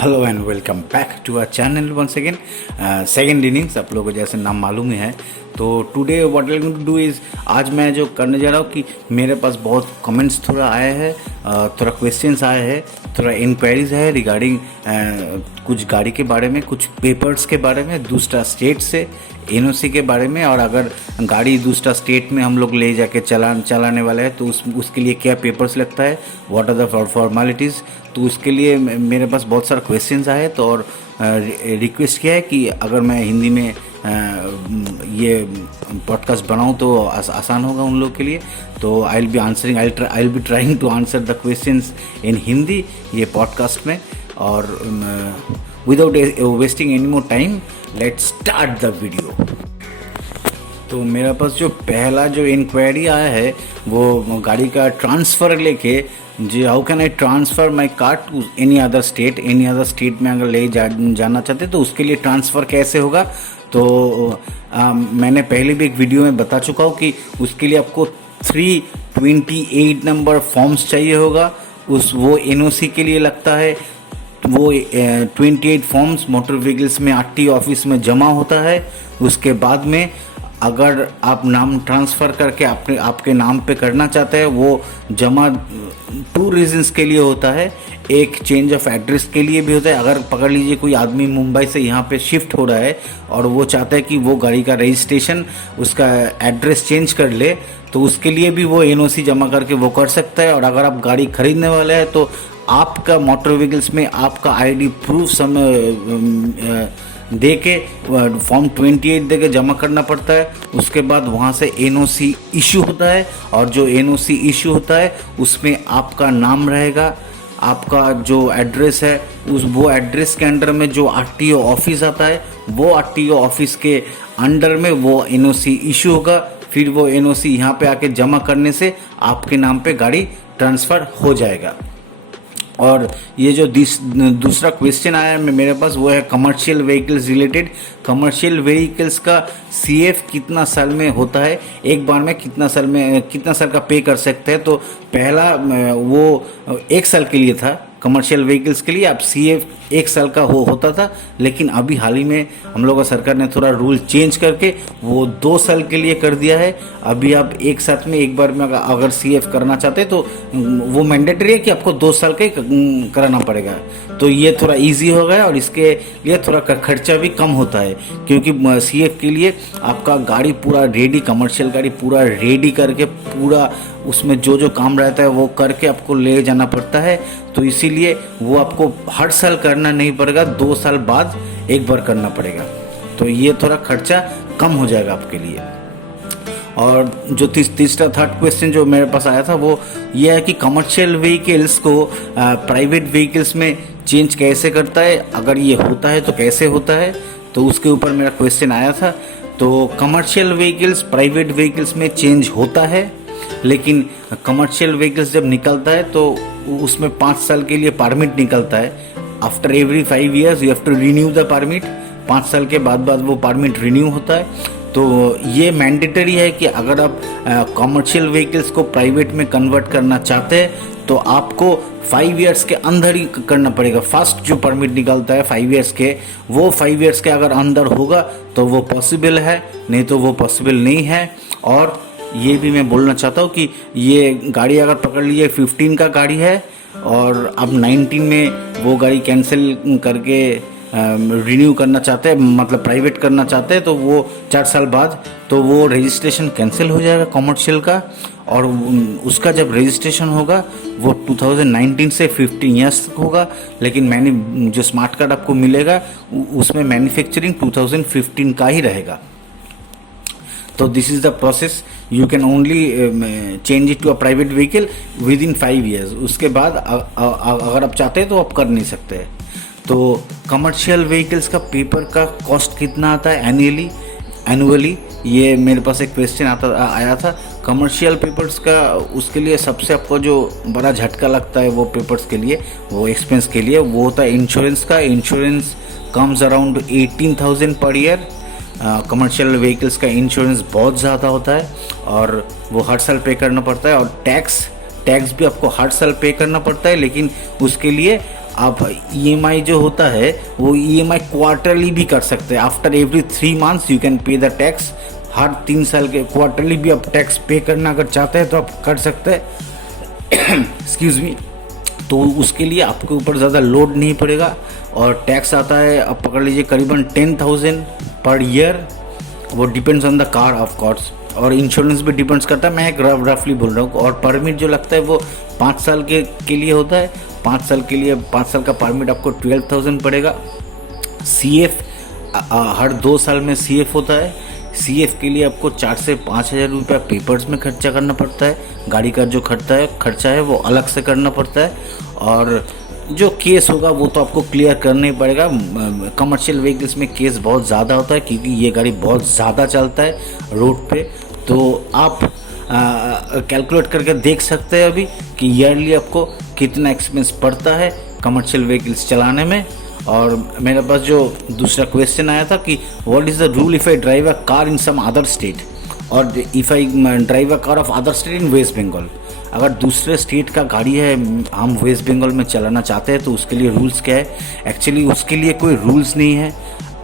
Hello and welcome back to our channel once again. Second innings आप लोगों को जैसे नाम मालूम ही है। तो today what I going to do is, आज मैं जो करने जा रहा हूँ कि मेरे पास बहुत कमेंट्स थोड़ा आए हैं, थोड़ा क्वेश्चंस आए हैं, थोड़ा इंक्वायरीज है रिगार्डिंग कुछ गाड़ी के बारे में, कुछ पेपर्स के बारे में, दूसरा स्टेट से एनओसी के बारे में, और अगर गाड़ी दूसरा स्टेट में हम लोग ले जाके चलाने वाले हैं तो उसके लिए क्या पेपर्स लगता है, व्हाट आर द फॉर्मेलिटीज़। तो उसके लिए मेरे पास बहुत सारा क्वेश्चंस आए तो और रिक्वेस्ट किया है कि अगर मैं हिंदी में ये पॉडकास्ट बनाऊं तो आसान होगा उन लोग के लिए। तो I will be answering, I will be trying to answer the questions in Hindi ये पॉडकास्ट में। और without wasting any more time let's start the video. तो मेरे पास जो पहला जो इंक्वायरी आया है वो गाड़ी का ट्रांसफ़र लेके, जी how can I transfer my car to any other state में अगर ले जाना चाहते तो उसके लिए ट्रांसफ़र कैसे होगा। तो मैंने पहले भी एक वीडियो में बता चुका हूँ कि उसके लिए आपको 328 नंबर फॉर्म्स चाहिए होगा। वो एनओसी के लिए लगता है। वो 28 फॉर्म्स मोटर व्हीकल्स में आरटीओ ऑफिस में जमा होता है। उसके बाद में अगर आप नाम ट्रांसफ़र करके आपके नाम पे करना चाहते हैं, वो जमा 2 रीजंस के लिए होता है। एक चेंज ऑफ एड्रेस के लिए भी होता है। अगर पकड़ लीजिए कोई आदमी मुंबई से यहाँ पे शिफ्ट हो रहा है और वो चाहता है कि वो गाड़ी का रजिस्ट्रेशन, उसका एड्रेस चेंज कर ले, तो उसके लिए भी वो एनओसी जमा करके वो कर सकता है। और अगर आप गाड़ी खरीदने वाले हैं तो आपका मोटर व्हीकल्स में आपका आईडी प्रूफ दे के फॉर्म 28 दे के जमा करना पड़ता है। उसके बाद वहाँ से एनओसी इशू होता है, और जो एनओसी इशू होता है उसमें आपका नाम रहेगा, आपका जो एड्रेस है वो एड्रेस के अंडर में जो आरटीओ ऑफिस आता है वो आरटीओ ऑफिस के अंडर में वो एनओसी इशू होगा। फिर वो एनओसी यहाँ पे आके जमा करने से आपके नाम पे गाड़ी ट्रांसफ़र हो जाएगा। और ये जो दूसरा क्वेश्चन आया है मेरे पास वो है commercial vehicles related. Commercial vehicles का सीएफ कितना साल में होता है, एक बार में कितना साल का पे कर सकते हैं। तो पहला वो 1 साल के लिए था। कमर्शियल व्हीकल्स के लिए आप सीएफ 1 साल का होता था, लेकिन अभी हाल ही में हम लोग का सरकार ने थोड़ा रूल चेंज करके वो 2 साल के लिए कर दिया है। अभी आप एक साथ में एक बार में अगर सीएफ करना चाहते तो वो मैंडेटरी है कि आपको 2 साल का कराना पड़ेगा। तो ये थोड़ा इजी हो गया और इसके लिए थोड़ा खर्चा भी कम होता है, क्योंकि सीएफ के लिए आपका गाड़ी पूरा रेडी, कमर्शियल गाड़ी पूरा रेडी करके पूरा उसमें जो काम रहता है वो करके आपको ले जाना पड़ता है। तो इसीलिए वो आपको हर साल करना नहीं पड़ेगा, 2 साल बाद एक बार करना पड़ेगा। तो ये थोड़ा खर्चा कम हो जाएगा आपके लिए। और जो तीसरा थर्ड क्वेश्चन जो मेरे पास आया था वो ये है कि कमर्शियल व्हीकल्स को प्राइवेट व्हीकल्स में चेंज कैसे करता है, अगर ये होता है तो कैसे होता है। तो उसके ऊपर मेरा क्वेश्चन आया था। तो कमर्शियल व्हीकल्स प्राइवेट व्हीकल्स में चेंज होता है, लेकिन कमर्शियल व्हीकल्स जब निकलता है तो उसमें 5 साल के लिए परमिट निकलता है। After every 5 years you have to renew the permit. 5 साल के बाद वो परमिट रिन्यू होता है। तो ये मैंडेटरी है कि अगर आप कमर्शियल व्हीकल्स को प्राइवेट में कन्वर्ट करना चाहते हैं तो आपको 5 years के अंदर ही करना पड़ेगा। फर्स्ट जो परमिट निकलता है 5 years के, वो 5 years के अगर अंदर होगा तो वो पॉसिबल है, नहीं तो वो पॉसिबल नहीं है। और ये भी मैं बोलना चाहता हूँ कि ये गाड़ी अगर पकड़ लीजिए 15 का गाड़ी है और अब 19 में वो गाड़ी कैंसिल करके रिन्यू करना चाहते हैं, मतलब प्राइवेट करना चाहते हैं, तो वो 4 साल बाद तो वो रजिस्ट्रेशन कैंसिल हो जाएगा कमर्शियल का। और उसका जब रजिस्ट्रेशन होगा वो 2019 से 15 years तक होगा। लेकिन जो स्मार्ट कार्ड आपको मिलेगा उसमें मैन्युफैक्चरिंग 2015 का ही रहेगा। तो this is the process. You can only change it to a private vehicle within 5 years। उसके बाद अगर आप चाहते हैं तो आप कर नहीं सकते। तो कमर्शियल व्हीकल्स का पेपर का कॉस्ट कितना आता है एनुअली, ये मेरे पास एक क्वेश्चन आया था। कमर्शियल पेपर्स का उसके लिए सबसे आपको जो बड़ा झटका लगता है वो पेपर्स के लिए, वो एक्सपेंस के लिए, वो होता है इंश्योरेंस का। Insurance comes around 18,000 per year. Commercial vehicles का इंश्योरेंस बहुत ज़्यादा होता है और वो हर साल पे करना पड़ता है। और टैक्स भी आपको हर साल पे करना पड़ता है, लेकिन उसके लिए आप ईएमआई जो होता है वो ईएमआई क्वार्टरली भी कर सकते हैं। After every 3 months you can pay the tax. हर 3 साल के क्वार्टरली भी आप टैक्स पे करना अगर चाहते हैं तो आप कर सकते हैं। Excuse me. तो उसके लिए आपके ऊपर ज़्यादा लोड नहीं पड़ेगा और टैक्स आता है, आप पकड़ लीजिए करीबन 10,000 पर ईयर। वो depends on the car of course, और इंश्योरेंस भी डिपेंड्स करता है। मैं एक रफली बोल रहा हूँ। और परमिट जो लगता है वो 5 साल के लिए होता है। 5 साल के लिए 5 साल का परमिट आपको 12,000 पड़ेगा। CF हर 2 साल में CF होता है। CF के लिए आपको 4 से 5 हज़ार रुपया पेपर्स में खर्चा करना पड़ता है। गाड़ी का जो खर्चा है वो अलग से करना पड़ता है। और जो केस होगा वो तो आपको क्लियर करना ही पड़ेगा। कमर्शियल व्हीकल्स में केस बहुत ज़्यादा होता है क्योंकि ये गाड़ी बहुत ज़्यादा चलता है रोड पे। तो आप कैलकुलेट करके देख सकते हैं अभी कि ईयरली आपको कितना एक्सपेंस पड़ता है कमर्शियल व्हीकल्स चलाने में। और मेरे पास जो दूसरा क्वेश्चन आया था कि what is the rule if I drive a car in some other state, और if I drive a car of other state in West Bengal. अगर दूसरे स्टेट का गाड़ी है, हम वेस्ट बंगाल में चलाना चाहते हैं, तो उसके लिए रूल्स क्या है? एक्चुअली उसके लिए कोई रूल्स नहीं है।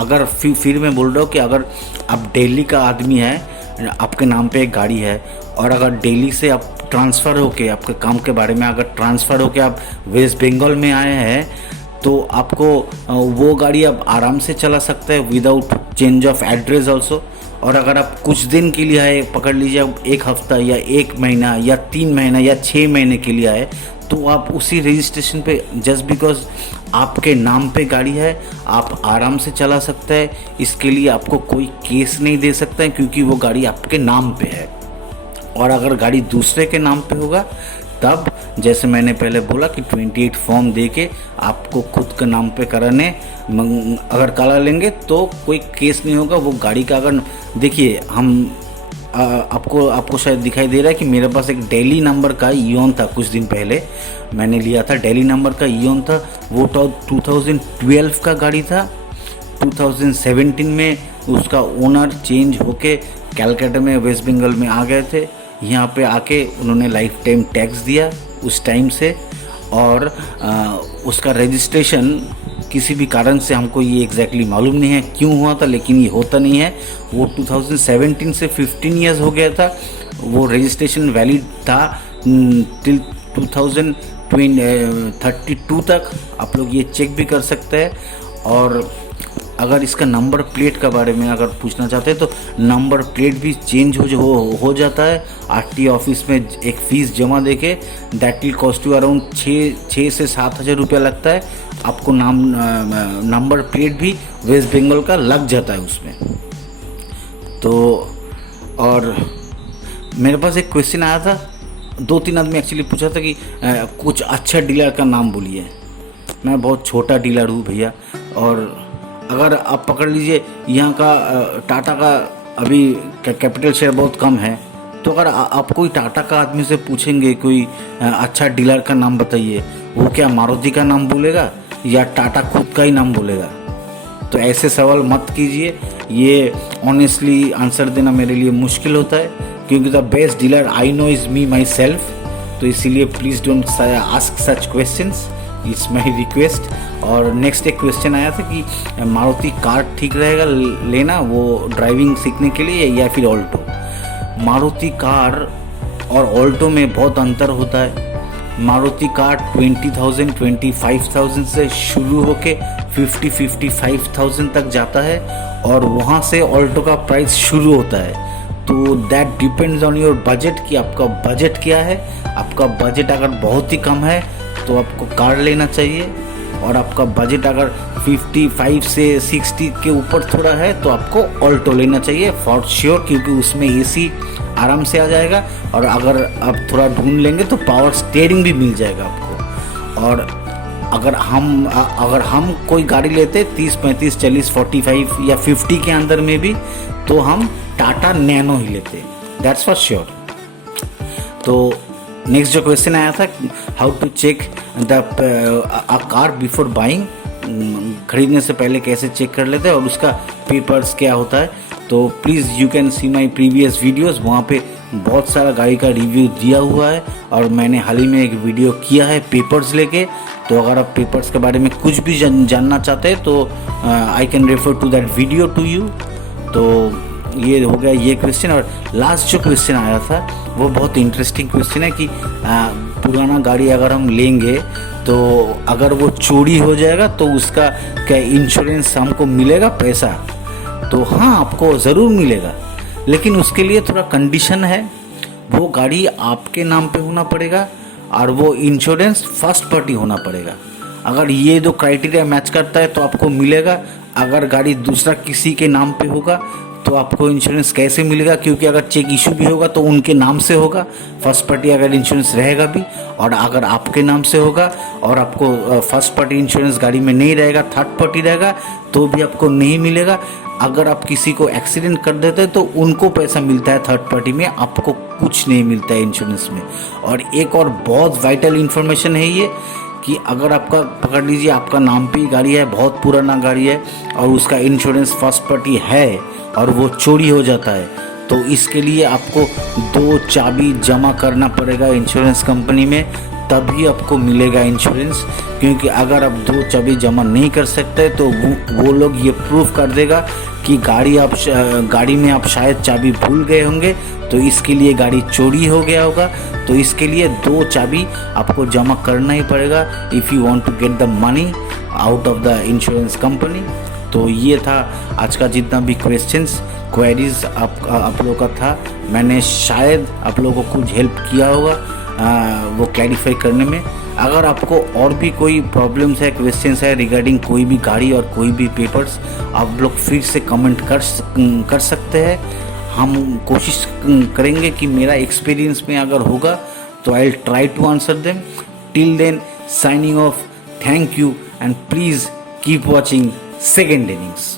अगर फिर मैं बोल रहा हूँ कि अगर आप दिल्ली का आदमी है, आपके नाम पे एक गाड़ी है, और अगर दिल्ली से आप ट्रांसफ़र होके आपके काम के बारे में अगर ट्रांसफ़र होके आप वेस्ट बंगाल में आए हैं, तो आपको वो गाड़ी आप आराम से चला सकते हैं without change of address also. और अगर आप कुछ दिन के लिए आए, पकड़ लीजिए आप 1 हफ्ता या 1 महीना या 3 महीना या 6 महीने के लिए आए, तो आप उसी रजिस्ट्रेशन पे जस्ट बिकॉज आपके नाम पे गाड़ी है आप आराम से चला सकते हैं। इसके लिए आपको कोई केस नहीं दे सकता है क्योंकि वो गाड़ी आपके नाम पे है। और अगर गाड़ी दूसरे के नाम पे होगा तब, जैसे मैंने पहले बोला कि 28 फॉर्म दे के आपको खुद के नाम पे कराने, अगर करा लेंगे तो कोई केस नहीं होगा। वो गाड़ी का अगर देखिए आपको शायद दिखाई दे रहा है कि मेरे पास एक दिल्ली नंबर का ईओन था। कुछ दिन पहले मैंने लिया था, दिल्ली नंबर का ईओन था। वो 2012 का गाड़ी था। 2017 में उसका ओनर चेंज होके कैलकाटा में वेस्ट बंगाल में आ गए थे। यहाँ पे आके उन्होंने लाइफ टाइम टैक्स दिया उस टाइम से, और उसका रजिस्ट्रेशन किसी भी कारण से, हमको ये एग्जैक्टली मालूम नहीं है क्यों हुआ था, लेकिन ये होता नहीं है। वो 2017 से 15 ईयर्स हो गया था। वो रजिस्ट्रेशन वैलिड था टिल 2032 तक। आप लोग ये चेक भी कर सकते हैं। और अगर इसका नंबर प्लेट के बारे में अगर पूछना चाहते हैं तो नंबर प्लेट भी चेंज हो जाता है। आरटी ऑफिस में एक फ़ीस जमा देके, that will cost you around 6 से 7 हज़ार रुपया लगता है। आपको नंबर प्लेट भी वेस्ट बंगाल का लग जाता है उसमें। तो और मेरे पास एक क्वेश्चन आया था, 2-3 आदमी एक्चुअली पूछा था कि कुछ अच्छा डीलर का नाम बोलिए। मैं बहुत छोटा डीलर हूँ भैया, और अगर आप पकड़ लीजिए यहाँ का टाटा का अभी कैपिटल शेयर बहुत कम है। तो अगर आप कोई टाटा का आदमी से पूछेंगे कोई अच्छा डीलर का नाम बताइए, वो क्या मारुति का नाम बोलेगा या टाटा खुद का ही नाम बोलेगा? तो ऐसे सवाल मत कीजिए। ये ऑनेस्टली आंसर देना मेरे लिए मुश्किल होता है क्योंकि the best dealer I know is me my self. तो इसीलिए please don't ask such questions, it's my request. और नेक्स्ट एक क्वेश्चन आया था कि मारुति कार ठीक रहेगा लेना वो ड्राइविंग सीखने के लिए या फिर ऑल्टो। मारुति कार और ऑल्टो में बहुत अंतर होता है। मारुति कार 20,000 25,000 से शुरू होके 55,000 तक जाता है, और वहाँ से ऑल्टो का प्राइस शुरू होता है। तो that depends on your budget कि आपका बजट क्या है। आपका बजट अगर बहुत ही कम है तो आपको कार लेना चाहिए, और आपका बजट अगर 55 से 60 के ऊपर थोड़ा है तो आपको ऑल्टो लेना चाहिए फॉर श्योर, क्योंकि उसमें एसी आराम से आ जाएगा, और अगर आप थोड़ा ढूंढ लेंगे तो पावर स्टीयरिंग भी मिल जाएगा आपको। और अगर हम कोई गाड़ी लेते 30, 35, 40, 45 या 50 के अंदर में भी, तो हम टाटा नैनो ही लेते, दैट्स फॉर श्योर। तो नेक्स्ट जो क्वेश्चन आया था, how to check the car before buying, खरीदने से पहले कैसे चेक कर लेते हैं और उसका पेपर्स क्या होता है। तो please you can see my previous videos, वहाँ पे बहुत सारा गाड़ी का रिव्यू दिया हुआ है, और मैंने हाल ही में एक वीडियो किया है पेपर्स लेके। तो अगर आप पेपर्स के बारे में कुछ भी जानना चाहते हैं तो I can refer to that video to you. तो ये हो गया ये क्वेश्चन। और लास्ट जो क्वेश्चन आया था वो बहुत इंटरेस्टिंग क्वेश्चन है कि पुराना गाड़ी अगर हम लेंगे तो अगर वो चोरी हो जाएगा तो उसका क्या इंश्योरेंस हमको मिलेगा पैसा? तो हाँ, आपको ज़रूर मिलेगा, लेकिन उसके लिए थोड़ा कंडीशन है। वो गाड़ी आपके नाम पे होना पड़ेगा और वो इंश्योरेंस फर्स्ट पार्टी होना पड़ेगा। अगर ये दो क्राइटेरिया मैच करता है तो आपको मिलेगा। अगर गाड़ी दूसरा किसी के नाम पे होगा तो आपको इंश्योरेंस कैसे मिलेगा? क्योंकि अगर चेक इशू भी होगा तो उनके नाम से होगा, फर्स्ट पार्टी अगर इंश्योरेंस रहेगा भी। और अगर आपके नाम से होगा और आपको फर्स्ट पार्टी इंश्योरेंस गाड़ी में नहीं रहेगा, थर्ड पार्टी रहेगा, तो भी आपको नहीं मिलेगा। अगर आप किसी को एक्सीडेंट कर देते हैं तो उनको पैसा मिलता है थर्ड पार्टी में, आपको कुछ नहीं मिलता है इंश्योरेंस में। और एक और बहुत वाइटल इन्फॉर्मेशन है ये कि अगर आपका पकड़ लीजिए आपका नाम पे ही गाड़ी है, बहुत पुराना गाड़ी है और उसका इंश्योरेंस फर्स्ट पार्टी है और वो चोरी हो जाता है, तो इसके लिए आपको 2 चाबी जमा करना पड़ेगा इंश्योरेंस कंपनी में, तभी आपको मिलेगा इंश्योरेंस। क्योंकि अगर आप 2 चाबी जमा नहीं कर सकते तो वो लोग ये प्रूफ कर देगा कि गाड़ी में आप शायद चाबी भूल गए होंगे, तो इसके लिए गाड़ी चोरी हो गया होगा। तो इसके लिए 2 चाबी आपको जमा करना ही पड़ेगा if you want to get the money out of the insurance company. तो ये था आज का जितना भी क्वेरीज आप लोगों का था। मैंने शायद आप लोगों को कुछ हेल्प किया होगा वो क्लैरिफाई करने में। अगर आपको और भी कोई प्रॉब्लम्स है, क्वेश्चंस है रिगार्डिंग कोई भी गाड़ी और कोई भी पेपर्स, आप लोग फिर से कमेंट कर सकते हैं। हम कोशिश करेंगे कि मेरा एक्सपीरियंस में अगर होगा तो I will try to answer them. Till then signing off, thank you and please keep watching second innings.